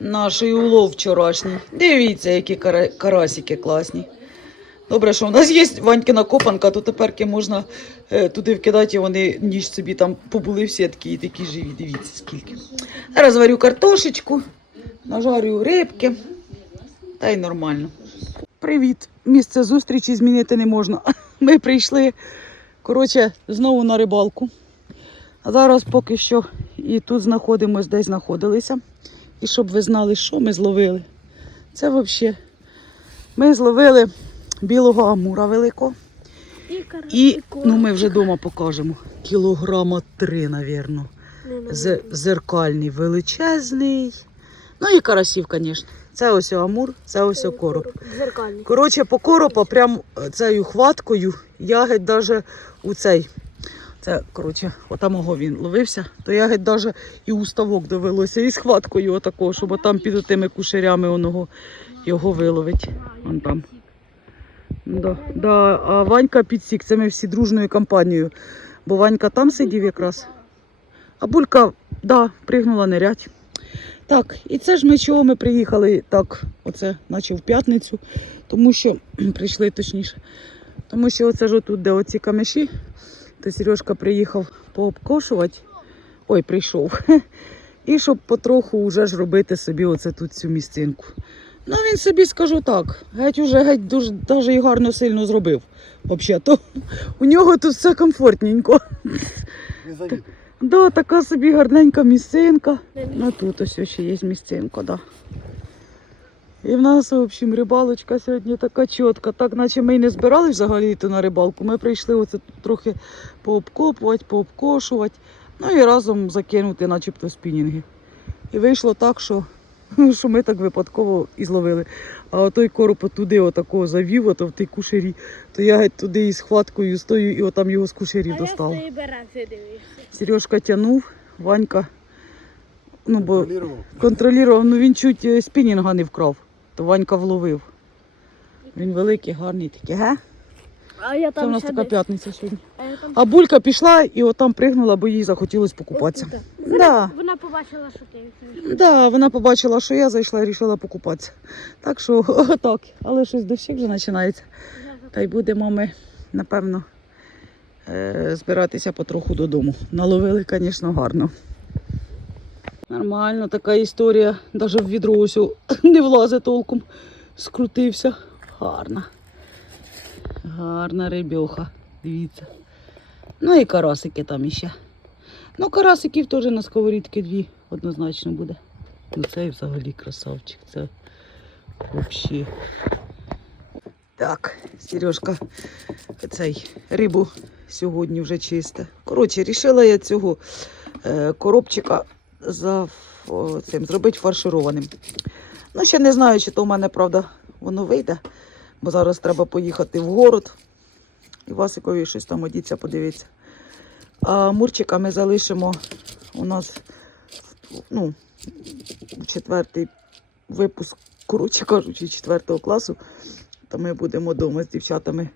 наш улов вчорашній. Дивіться, які кара- карасики класні. Добре, що у нас є Ванькина копанка, то тепер можна е, туди вкидати, і вони ніж собі там побули всі такі і такі живі. Дивіться, скільки. Зараз варю картошечку, нажарю рибки. Та й нормально. Привіт! Місце зустрічі змінити не можна. Ми прийшли, коротше, знову на рибалку. А зараз поки що і тут знаходимось, десь знаходилися. І щоб ви знали, що ми зловили. Це взагалі. Ми зловили білого амура великого. І ну, ми вже вдома покажемо. Кілограма три. З, зеркальний, величезний. Ну і карасів, звісно. Це ось амур, це ось короб. Коротше, по коропа прям е, цією хваткою я геть даже у цей. Це, коротше, отамого він ловився, то я геть даже і у ставок довелося, і з хваткою отакого, щоб там під тими кушерями оного його виловить. Вон там. Да, да. А Ванька підсік, це ми всі дружною компанією. Бо Ванька там сидів якраз. А Булька, да, пригнула нирять. Так, і це ж ми чого ми приїхали так, оце, наче в п'ятницю, тому що прийшли точніше. Тому що оце ж отут, де оці камеші, то Сережка приїхав пообкошувати. Ой, прийшов. І щоб потроху вже ж робити собі оце тут цю місцинку. Ну, він собі скажу так, геть уже геть дуже даже і гарно сильно зробив. Взагалі-то у нього тут все комфортненько. Не завідуй. Да, така собі гарненька місцинка. Ну тут ось ще є місцинка, да. І в нас, в общем, рибалочка сьогодні така чітка. Так, наче ми й не збирались взагалі йти на рибалку. Ми прийшли оце трохи пообкопувати, пообкошувати, ну і разом закинути, начебто, спінінги. І вийшло так, що, що ми так випадково і зловили. А той короб туди отакого завів, ото в тій кушері, то я геть туди із хваткою стою і отам його з я бере. Сережка тянув, Ванька. Ну, бо Контролював. контролював, ну він чуть е, спінінга не вкрав, то Ванька вловив. Він великий, гарний такий, ге? А я Це там у нас ще така десь. п'ятниця сьогодні. А я там А булька пішла і отам пригнула, бо їй захотілося покупатися. Вона, Да. вона побачила, що ти. Да, вона побачила, що я зайшла і вирішила покупатися. Так що так, але щось дощик вже починається. Та й будемо ми, напевно, е, збиратися потроху додому. Наловили, звісно, гарно. Нормально така історія. Навіть в відро ось не влазить толком. Скрутився. Гарна. Гарна рибьоха. Дивіться. Ну і карасики там іще. Ну, карасиків теж на сковорідки дві однозначно буде. Ну цей взагалі красавчик. Це взагалі. Так, Сережка, цей рибу сьогодні вже чисте. Коротше, рішила я цього е, коробчика за цим зробити фаршированим. Ну, ще не знаю, чи то в мене, правда, воно вийде, бо зараз треба поїхати в город. І Васикові щось там одіться, подивитися. А мурчика ми залишимо у нас ну, четвертий випуск, коротше кажучи, четвертого класу. То ми будемо вдома з дівчатами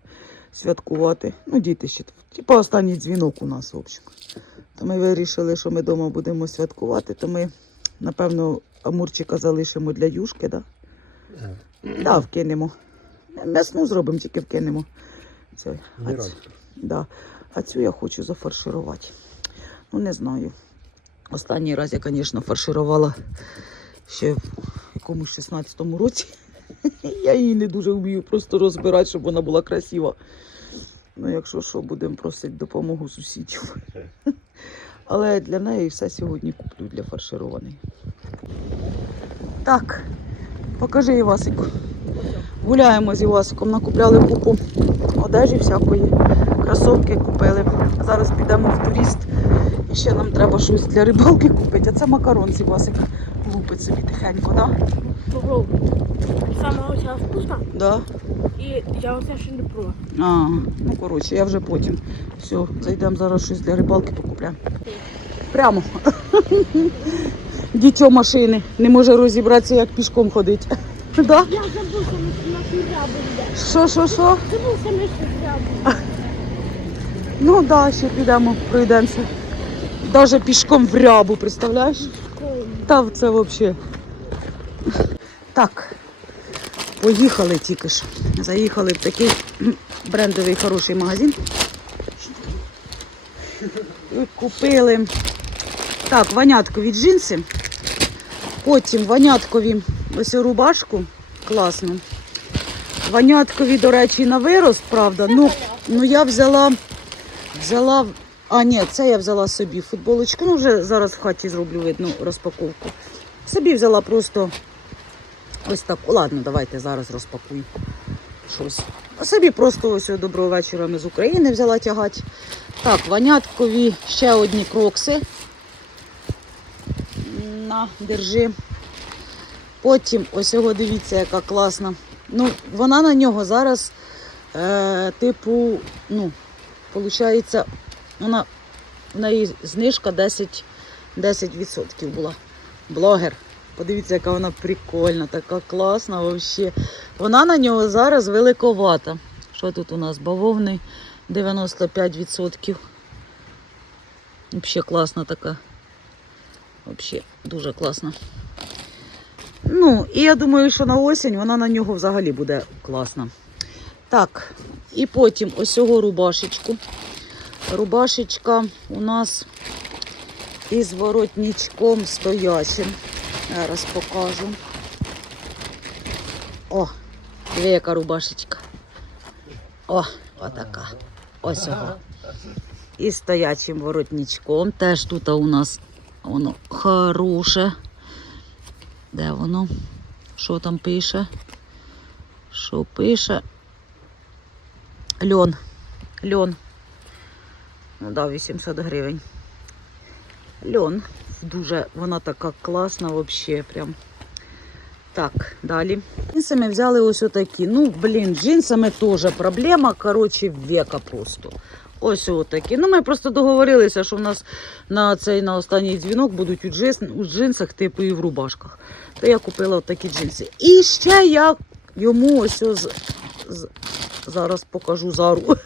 святкувати. Ну, діти ще. Типа останній дзвінок у нас, в общем. То ми вирішили, що ми вдома будемо святкувати, то ми, напевно, амурчика залишимо для юшки, да? Да, вкинемо. М'ясну зробимо, тільки вкинемо. Це, а, Генеральська. да. а цю я хочу зафарширувати. Ну, не знаю. Останній раз я, звісно, фарширувала ще в якомусь 16-му році. Я її не дуже вмію просто розбирати, щоб вона була красива. Ну, якщо що, будемо просити допомогу сусідів. Але для неї все сьогодні куплю для фаршированої. Так, покажи Івасику. Гуляємо з Івасиком, накупляли купу одежі всякої, кросовки купили. Зараз підемо в турист. І ще нам треба щось для рибалки купити. А це макарон з Івасик лупить собі тихенько, так? Да? Попробуй. Сама оця. Да? І я оце ще не пробувала. А, ну коротше, я вже потім. Все, зайдемо зараз щось для рибалки покупляємо. Прямо. Дітьо машини не може розібратися, як пішком ходити. Да? Я забувся на на рябу йде. Що, що, що? Забувся на рябу. Ну так, да, ще підемо, пройдемося. Навіть пішком в рябу, представляєш? Та це взагалі. Так, поїхали тільки ж. Заїхали в такий брендовий хороший магазин. Купили так, ваняткові джинси. Потім ваняткові ось рубашку класну. Ваняткові, до речі, на вирост, правда. Ну, ну я взяла, взяла. А, ні, це я взяла собі футболочку. Ну, вже зараз в хаті зроблю видно розпаковку. Собі взяла просто ось так. Ладно, давайте зараз розпакую щось. Собі просто ось доброго вечора ми з України взяла тягати. Так, ваняткові ще одні крокси. На, держи. Потім ось його дивіться, яка класна. Ну, вона на нього зараз, е, типу, ну, виходить, вона в неї знижка 10, 10% була. Блогер. Подивіться, яка вона прикольна, така класна взагалі. Вона на нього зараз великовата. Що тут у нас? Бавовний 95%. Взагалі класна така. Взагалі дуже класна. Ну, і я думаю, що на осінь вона на нього взагалі буде класна. Так, і потім ось цього рубашечку. Рубашечка у нас із воротничком стоячим. Зараз покажу. О, диви, яка рубашечка. О, отака. Ось його. І стоячим воротничком. Теж тут у нас воно хороше. Де воно? Що там пише? Що пише? Льон. Льон. Ну да, 800 гривень. Льон. Дуже вона така класна взагалі. Прям. Так, далі. Джинсами взяли ось отакі. Ну, блін, джинсами теж проблема, коротше, века просто. Ось отакі. Ну, ми просто договорилися, що в нас на цей на останній дзвінок будуть у, джинс, у джинсах, типу, і в рубашках. То я купила такі джинси. І ще я йому ось з, зараз покажу зару.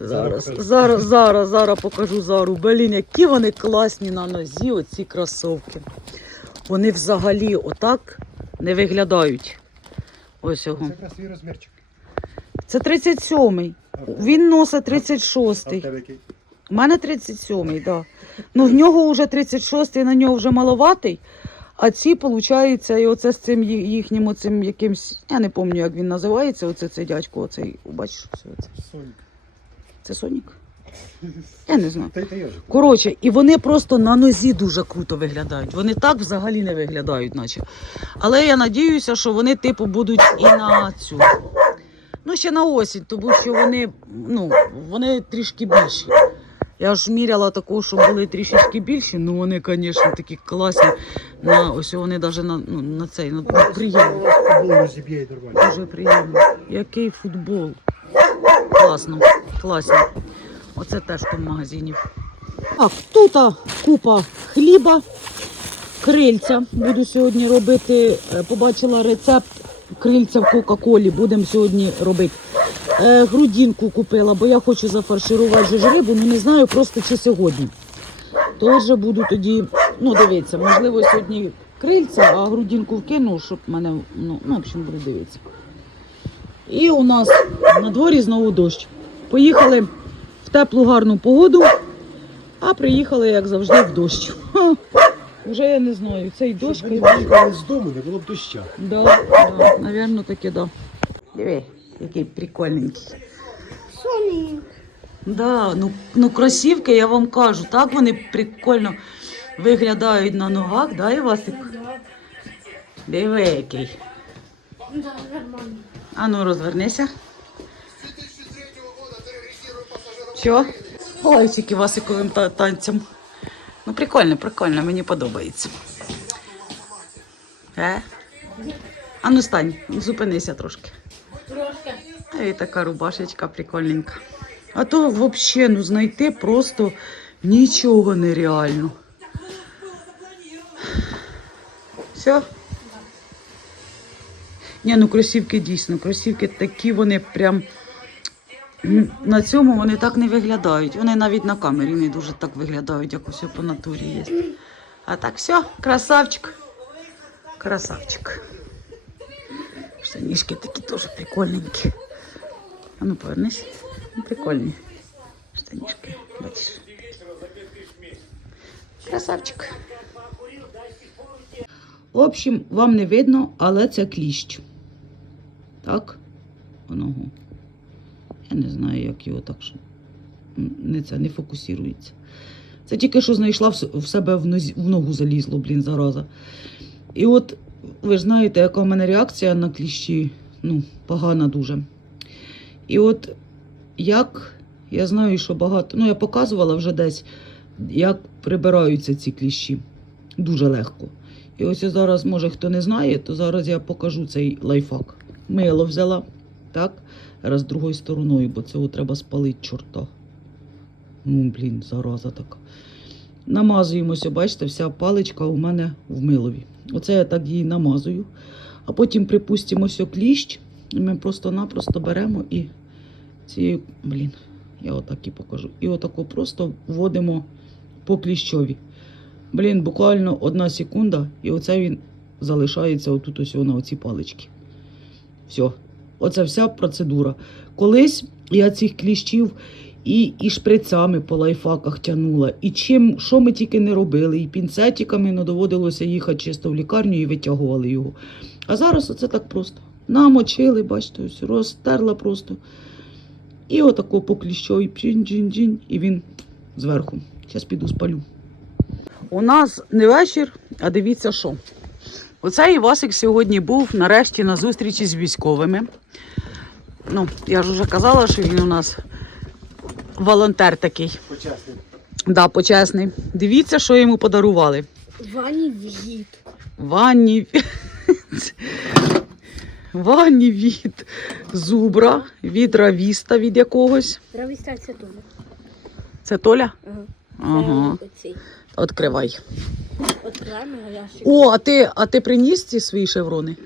Зараз, зараз, зараз, зараз покажу зару. Блін, які вони класні на нозі, оці кросовки. Вони взагалі отак не виглядають. Ось його. Це якраз свій розмірчик. Це 37-й. Він носить 36-й. в тебе який? У мене 37-й, так. Да. Ну в нього вже 36-й, на нього вже маловатий. А ці, виходить, і оце з цим їхнім оцим якимсь, я не пам'ятаю, як він називається, оце цей дядько, оцей, бачиш, оце. Сонька. Це Сонік? Я не знаю. Коротше, і вони просто на нозі дуже круто виглядають. Вони так взагалі не виглядають, наче. Але я надіюся, що вони, типу, будуть і на цю. Ну, ще на осінь, тому що вони, ну, вони трішки більші. Я ж міряла такого, що були трішечки більші, ну вони, звісно, такі класні. На, ось вони навіть на, ну, на цей, на, на приємно. Дуже приємно. Який футбол. Класно, класно. Оце теж в тому магазині. Так, тут купа хліба, крильця. Буду сьогодні робити. е, Побачила рецепт крильця в Кока-Колі. Будемо сьогодні робити. Е, грудинку купила, бо я хочу зафарширувати ж рибу, ну не знаю просто чи сьогодні. Тож буду тоді, ну дивіться, можливо, сьогодні крильця, а грудинку вкину, щоб мене, ну, ну в общем, буду дивитися. І у нас на дворі знову дощ. Поїхали в теплу гарну погоду, а приїхали, як завжди, в дощ. Ха, Вже я не знаю, цей дощ. Щоб ми не виїхали з дому, не було б доща. Да, да, навірно, таки да. Диви, який прикольненький. Сонік. Да, ну, ну кросівки, я вам кажу, так вони прикольно виглядають на ногах, да, Івасик? Диви, який. Да, нормально. А ну розвернися. Що? Лайчики Васиковим танцям. Ну, прикольно, прикольно, мені подобається. Е? А ну стань, зупинися трошки. Трошки. І така рубашечка прикольненька. А то взагалі ну, знайти просто нічого нереально. Все? Ні, ну кросівки дійсно, кросівки такі вони прям. На цьому вони так не виглядають. Вони навіть на камері не дуже так виглядають, як усе по натурі є. А так все, красавчик. Красавчик. Штанішки такі теж прикольненькі. А ну повернись. Ну, Прикольні. Штанішки, бачиш. Красавчик. В общем, вам не видно, але це кліщ. Так? Воно. Не знаю, як його так що. Не це не фокусується. Це тільки що знайшла в себе в, в ногу залізло, блін, зараза. І от ви ж знаєте, яка в мене реакція на кліщі, ну, погана дуже. І от як я знаю, що багато. Ну, я показувала вже десь, як прибираються ці кліщі. Дуже легко. І ось я зараз, може, хто не знає, то зараз я покажу цей лайфхак. Мило взяла, так? Раз другою стороною, бо цього треба спалити чорта. Ну, блін, зараза така. Намазуємося, бачите, вся паличка у мене в милові. Оце я так її намазую. А потім припустимо ось кліщ, і ми просто-напросто беремо і цією, блін, я отак і покажу. І отако просто вводимо по кліщові. Блін, буквально одна секунда, і оце він залишається отут ось на оці палички. Все. Оце вся процедура. Колись я цих кліщів і, і шприцями по лайфаках тянула, і чим, що ми тільки не робили, і пінцетиками ну, доводилося їхати чисто в лікарню і витягували його. А зараз оце так просто. Намочили, бачите, ось розтерла просто. І отако по кліщові чин-чин-чин, і він зверху. Зараз піду спалю. У нас не вечір, а дивіться що. Оцей Івасик сьогодні був нарешті на зустрічі з військовими. Ну, я ж вже казала, що він у нас волонтер такий. Почесний. Да, почесний. Дивіться, що йому подарували. Вані в'їд. Ванні. Ванні від зубра, від равіста від якогось. Правістація тут. Це Толя? Ага. Ага. Оцей. Відкривай. Откриваємо ящик. О, а ти, а ти приніс ці свої шеврони?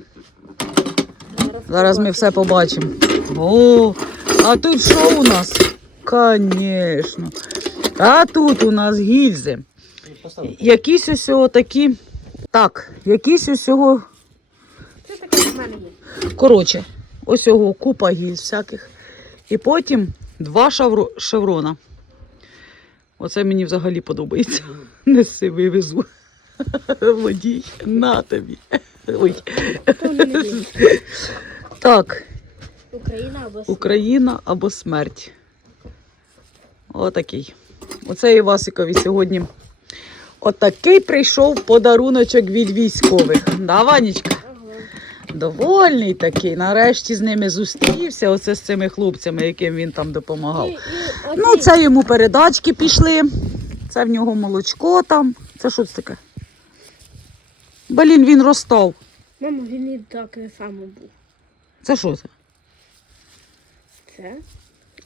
Зараз ми все побачимо. О, а тут що у нас? Звісно. А тут у нас гільзи. Якісь ось такі. Так, якісь ось цього. Це таке в мене є. Коротше, ось його купа гільз всяких. І потім два шавро... шеврона. Оце мені взагалі подобається. Неси вивезу. Водій, на тобі. Ой. Так, Україна або Україна або смерть. Отакий. Оце Івасикові сьогодні. Отакий прийшов подаруночок від військових. Да, Ванечка? Ага. Довольний такий. Нарешті з ними зустрівся. Оце з цими хлопцями, яким він там допомагав. Ну, це йому передачки пішли. Це в нього молочко там. Це що це таке? Блін, він ростов. Мамо, він і так само був. Це що це? Це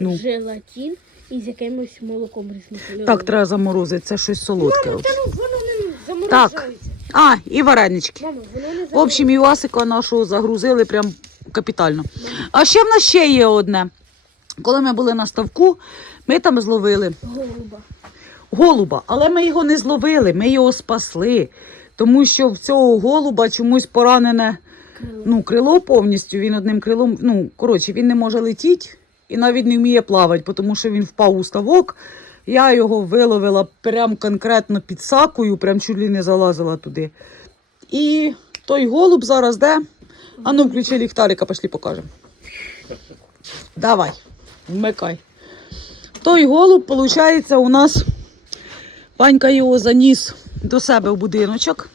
Ну. желатин із якимось молоком різним. Так, треба заморозити, це щось солодке. Мамо, та ну воно не Так. А, і варенички. Мамо, воно не В общем, Івасика нашого загрузили прям капітально. А ще в нас ще є одне. Коли ми були на ставку, ми там зловили голуба. голуба, але ми його не зловили, ми його спасли. Тому що в цього голуба чомусь поранене Крило. ну, крило повністю. Він одним крилом, ну, коротше, він не може летіти і навіть не вміє плавати, тому що він впав у ставок. Я його виловила прям конкретно під сакою, прям чуть ли не залазила туди. І той голуб зараз де? А ну, включи ліхтарика, пішли покажемо. Давай, вмикай. Той голуб, виходить, у нас Ванька його заніс до себе в будиночок.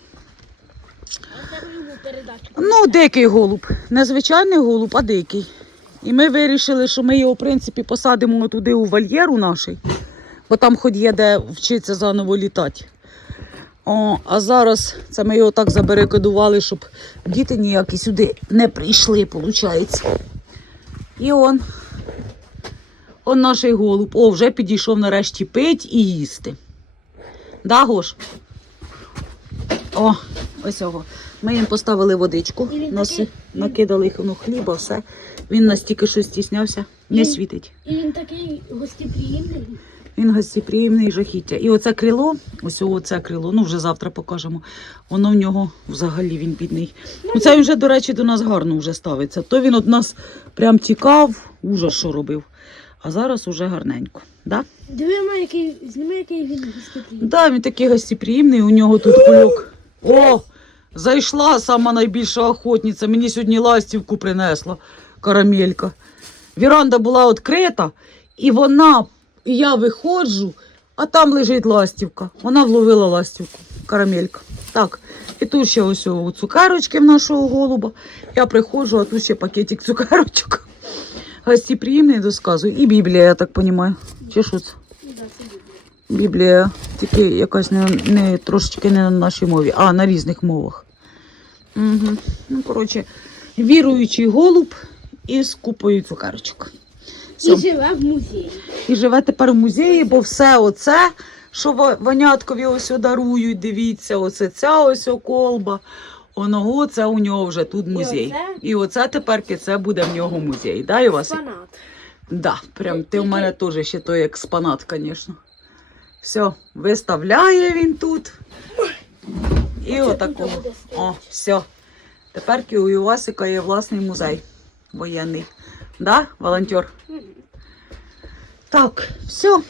Ну, дикий голуб. Не звичайний голуб, а дикий. І ми вирішили, що ми його, в принципі, посадимо туди у вольєру нашій, бо там хоч є де вчитися заново літати. О, а зараз це ми його так забарикадували, щоб діти ніякі сюди не прийшли, виходить. І он, он наш голуб. О, вже підійшов нарешті пить і їсти. Да, Гош? О, ось його. Ми їм поставили водичку, такий- накидали ну, хліба, все. Він настільки що стіснявся, не світить. І він такий гостеприємний. Він гостеприємний жахіття. І оце крило, ось оце крило, ну вже завтра покажемо. Воно в нього взагалі він бідний. Ну це він вже, до речі, до нас гарно вже ставиться. То він від нас прям тікав, ужас, що робив. А зараз уже гарненько. Да? Диви, який, зніми, який він гостеприємний. Да, він такий гостеприємний, у нього тут кульок. О! Зайшла сама найбільша охотниця. Мені сьогодні ластівку принесла карамелька. Віранда була відкрита, і вона, і я виходжу, а там лежить ластівка. Вона вловила ластівку, карамелька. Так, і тут ще ось о, цукерочки в нашого голуба. Я приходжу, а тут ще пакетик цукерочок. Гостеприємний досказую. І Біблія, я так розумію. Чи що це? Біблія тільки якась не, не трошечки не на нашій мові, а на різних мовах. Угу. Ну, коротше, віруючий голуб із купою цукерочок. Все. І живе в музеї. І живе тепер в музеї, бо все оце, що Ва- Ваняткові ось дарують, дивіться, оце ця ось колба. Оного це у нього вже тут музей. оце? І оце тепер це буде в нього музей. Да, Івасик? Фанат. Да, прям ти в мене теж ще той експонат, звісно. Все, виставляє він тут. І Оце стояти. О, все. Тепер у Івасика є власний музей воєнний. Да, волонтер? Так, все.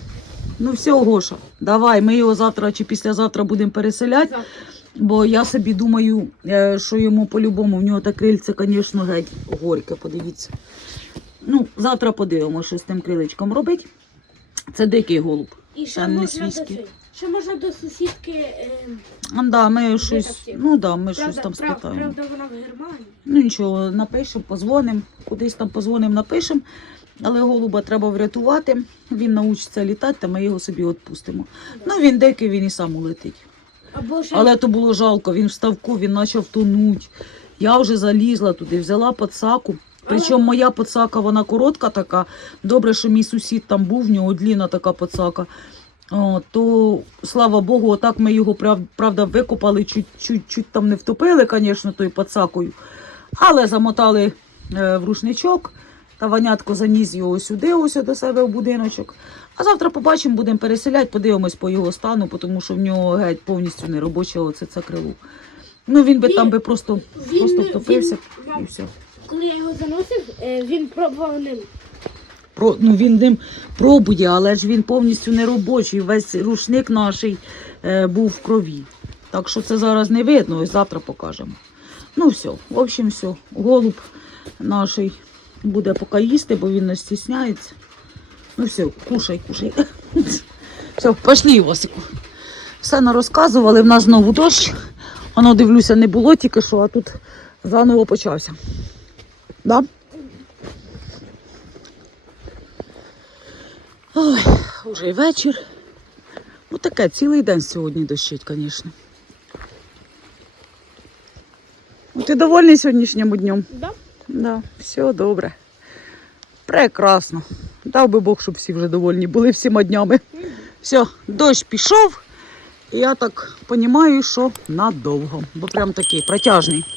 Ну все, Гоша, давай, ми його завтра чи післязавтра будемо переселяти, Завтра. бо я собі думаю, е, що йому по-любому, в нього та крильце, звісно, геть горьке, подивіться. Ну, завтра подивимося, що з тим криличком робить. Це дикий голуб. І ще не можна свійський. Ще можна до сусідки. А, да, ми щось, ну да, ми щось там прав- спитаємо. Правда, вона в Германії. Ну нічого, напишемо, позвонимо, кудись там позвонимо, напишемо. Але голуба треба врятувати. Він научиться літати, та ми його собі відпустимо. Ну він дикий, він і сам улетить. Або ще Але то було жалко, він в ставку, він почав тонуть. Я вже залізла туди, взяла подсаку. Причому моя подсака, вона коротка така. Добре, що мій сусід там був, в нього длінна така подсака. О, то слава Богу, отак ми його правда викопали, чуть-чуть там не втопили, звісно, тою подсакою. Але замотали е, в рушничок, та ванятко заніс його сюди, ось до себе в будиночок. А завтра побачимо, будемо переселяти, подивимось по його стану, тому що в нього геть повністю не робоче оце це крило. Ну він би Він- там би просто, він- просто втопився він- і все. коли я його заносив, е, він пробував ним. Про, ну, він ним пробує, але ж він повністю не робочий. Весь рушник наш е, був в крові. Так що це зараз не видно, ось завтра покажемо. Ну все, в общем, все. Голуб наш буде поки їсти, бо він не стісняється. Ну все, кушай, кушай. Все, пошли, Івасику. Все нарозказували, в нас знову дощ. Воно, дивлюся, не було тільки що, а тут заново почався. Да? Ой, уже й вечір. Ну таке, цілий день сьогодні дощить, звісно. Ну, ти довольний сьогоднішнім днем? Да? Да, все добре. Прекрасно. Дав би Бог, щоб всі вже довольні були всіма днями. Все, дощ пішов. І я так розумію, що надовго. Бо прям такий протяжний.